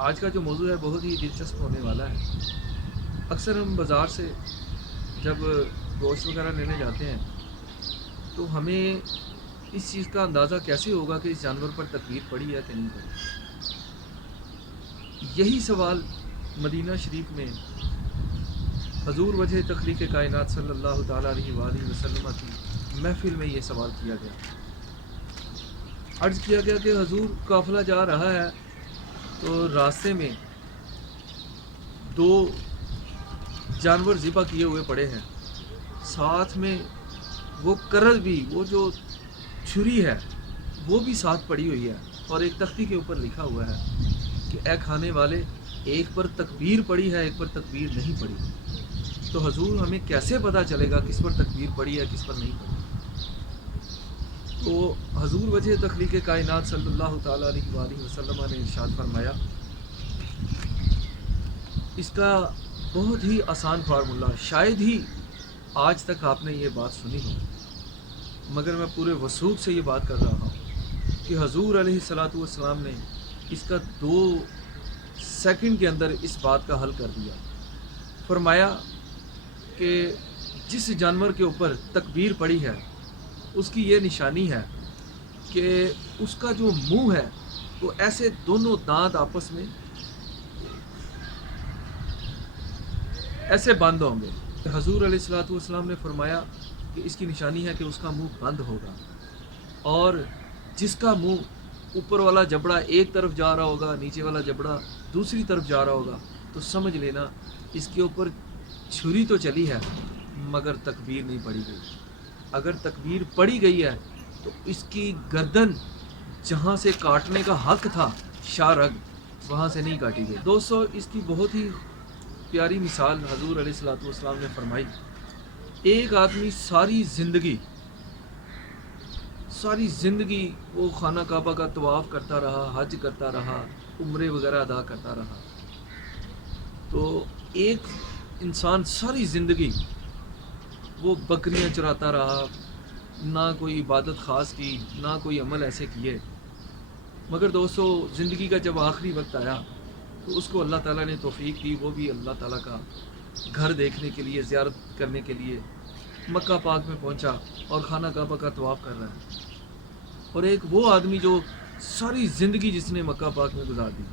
آج کا جو موضوع ہے بہت ہی دلچسپ ہونے والا ہے۔ اکثر ہم بازار سے جب گوشت وغیرہ لینے جاتے ہیں تو ہمیں اس چیز کا اندازہ کیسے ہوگا کہ اس جانور پر تکبیر پڑی ہے کہ نہیں پڑی۔ یہی سوال مدینہ شریف میں حضور وجہ تخلیق کائنات صلی اللہ تعالیٰ علیہ وآلہ وسلم کی محفل میں یہ سوال کیا گیا۔ عرض کیا گیا کہ حضور قافلہ جا رہا ہے تو راستے میں دو جانور ذبح کیے ہوئے پڑے ہیں، ساتھ میں وہ کرل بھی، وہ جو چھری ہے وہ بھی ساتھ پڑی ہوئی ہے، اور ایک تختی کے اوپر لکھا ہوا ہے کہ اے کھانے والے، ایک پر تکبیر پڑی ہے ایک پر تکبیر نہیں پڑی۔ تو حضور ہمیں کیسے پتہ چلے گا کس پر تکبیر پڑی ہے کس پر نہیں پڑی؟ تو حضور وجہ تخلیق کائنات صلی اللہ تعالیٰ علیہ وآلہ وسلم نے ارشاد فرمایا، اس کا بہت ہی آسان فارمولہ، شاید ہی آج تک آپ نے یہ بات سنی ہو، مگر میں پورے وثوق سے یہ بات کر رہا ہوں کہ حضور علیہ الصلاۃ والسلام نے اس کا 2 سیکنڈ کے اندر اس بات کا حل کر دیا۔ فرمایا کہ جس جانور کے اوپر تکبیر پڑی ہے اس کی یہ نشانی ہے کہ اس کا جو منہ ہے وہ ایسے دونوں دانت آپس میں ایسے بند ہوں گے۔ حضور علیہ الصلاۃ والسلام نے فرمایا کہ اس کی نشانی ہے کہ اس کا منہ بند ہوگا، اور جس کا منہ اوپر والا جبڑا ایک طرف جا رہا ہوگا، نیچے والا جبڑا دوسری طرف جا رہا ہوگا، تو سمجھ لینا اس کے اوپر چھری تو چلی ہے مگر تکبیر نہیں پڑی گئی۔ اگر تکبیر پڑی گئی ہے تو اس کی گردن جہاں سے کاٹنے کا حق تھا، شارگ، وہاں سے نہیں کاٹی گئی۔ دوستو، اس کی بہت ہی پیاری مثال حضور علیہ الصلوۃ والسلام نے فرمائی۔ ایک آدمی ساری زندگی وہ خانہ کعبہ کا طواف کرتا رہا، حج کرتا رہا، عمرے وغیرہ ادا کرتا رہا، تو ایک انسان ساری زندگی وہ بکریاں چراتا رہا، نہ کوئی عبادت خاص کی، نہ کوئی عمل ایسے کیے، مگر دوستو زندگی کا جب آخری وقت آیا تو اس کو اللہ تعالیٰ نے توفیق دی، وہ بھی اللہ تعالیٰ کا گھر دیکھنے کے لیے، زیارت کرنے کے لیے مکہ پاک میں پہنچا اور خانہ کعبہ کا طواف کر رہا ہے۔ اور ایک وہ آدمی جو ساری زندگی جس نے مکہ پاک میں گزار دی،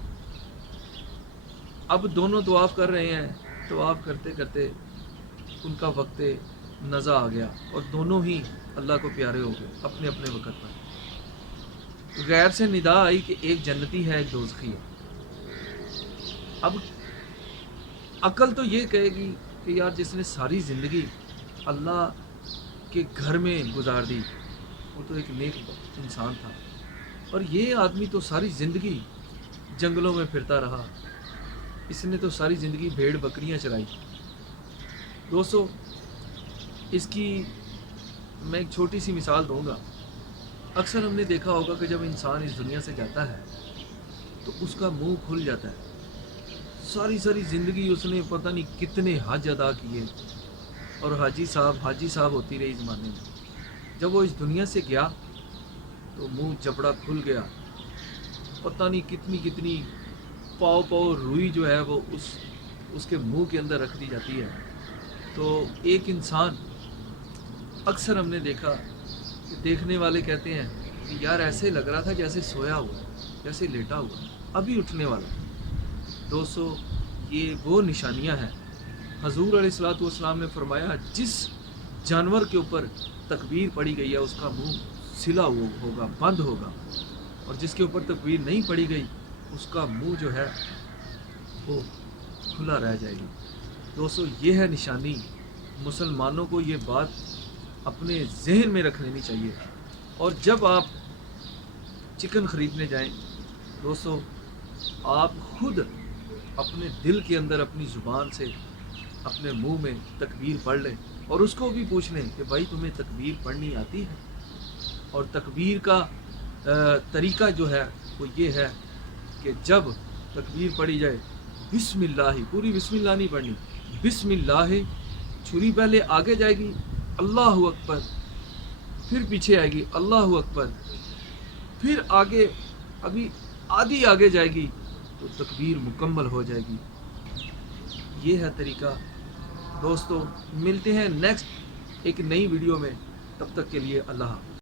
اب دونوں طواف کر رہے ہیں، طواف کرتے کرتے ان کا وقت نزا آ گیا اور دونوں ہی اللہ کو پیارے ہو گئے اپنے اپنے وقت پر۔ غیر سے ندا آئی کہ ایک جنتی ہے ایک دوزخی ہے۔ اب عقل تو یہ کہے گی کہ یار جس نے ساری زندگی اللہ کے گھر میں گزار دی وہ تو ایک نیک انسان تھا، اور یہ آدمی تو ساری زندگی جنگلوں میں پھرتا رہا، اس نے تو ساری زندگی بھیڑ بکریاں چرائی۔ دوستو، اس کی میں ایک چھوٹی سی مثال دوں گا۔ اکثر ہم نے دیکھا ہوگا کہ جب انسان اس دنیا سے جاتا ہے تو اس کا منہ کھل جاتا ہے، ساری زندگی اس نے پتہ نہیں کتنے حج ادا کیے، اور حاجی صاحب ہوتی رہی زمانے میں۔ جب وہ اس دنیا سے گیا تو منہ جبڑا کھل گیا، پتہ نہیں کتنی پاؤ روئی جو ہے وہ اس کے منہ کے اندر رکھ دی جاتی ہے۔ تو ایک انسان، اکثر ہم نے دیکھا کہ دیکھنے والے کہتے ہیں کہ یار ایسے لگ رہا تھا جیسے سویا ہوا ہے، جیسے لیٹا ہوا ہے، ابھی اٹھنے والا۔ دوستو، یہ وہ نشانیاں ہیں۔ حضور علیہ الصلوۃ والسلام نے فرمایا جس جانور کے اوپر تکبیر پڑی گئی ہے اس کا منہ سلا ہوگا، بند ہوگا، اور جس کے اوپر تکبیر نہیں پڑی گئی اس کا منہ جو ہے وہ کھلا رہ جائے گی۔ دوستو، یہ ہے نشانی۔ مسلمانوں کو یہ بات اپنے ذہن میں رکھ لینی چاہیے، اور جب آپ چکن خریدنے جائیں دوستو، آپ خود اپنے دل کے اندر اپنی زبان سے اپنے منہ میں تکبیر پڑھ لیں، اور اس کو بھی پوچھ لیں کہ بھائی تمہیں تکبیر پڑھنی آتی ہے؟ اور تکبیر کا طریقہ جو ہے وہ یہ ہے کہ جب تکبیر پڑھی جائے، بسم اللہ، پوری بسم اللہ نہیں پڑھنی، بسم اللہ، چھری پہلے آگے جائے گی، اللہ اکبر، پھر پیچھے آئے گی، اللہ اکبر، پھر آگے ابھی آدھی آگے جائے گی، تو تکبیر مکمل ہو جائے گی. یہ ہے طریقہ. دوستو ملتے ہیں نیکسٹ ایک نئی ویڈیو میں. تب تک کے لیے اللہ حافظ.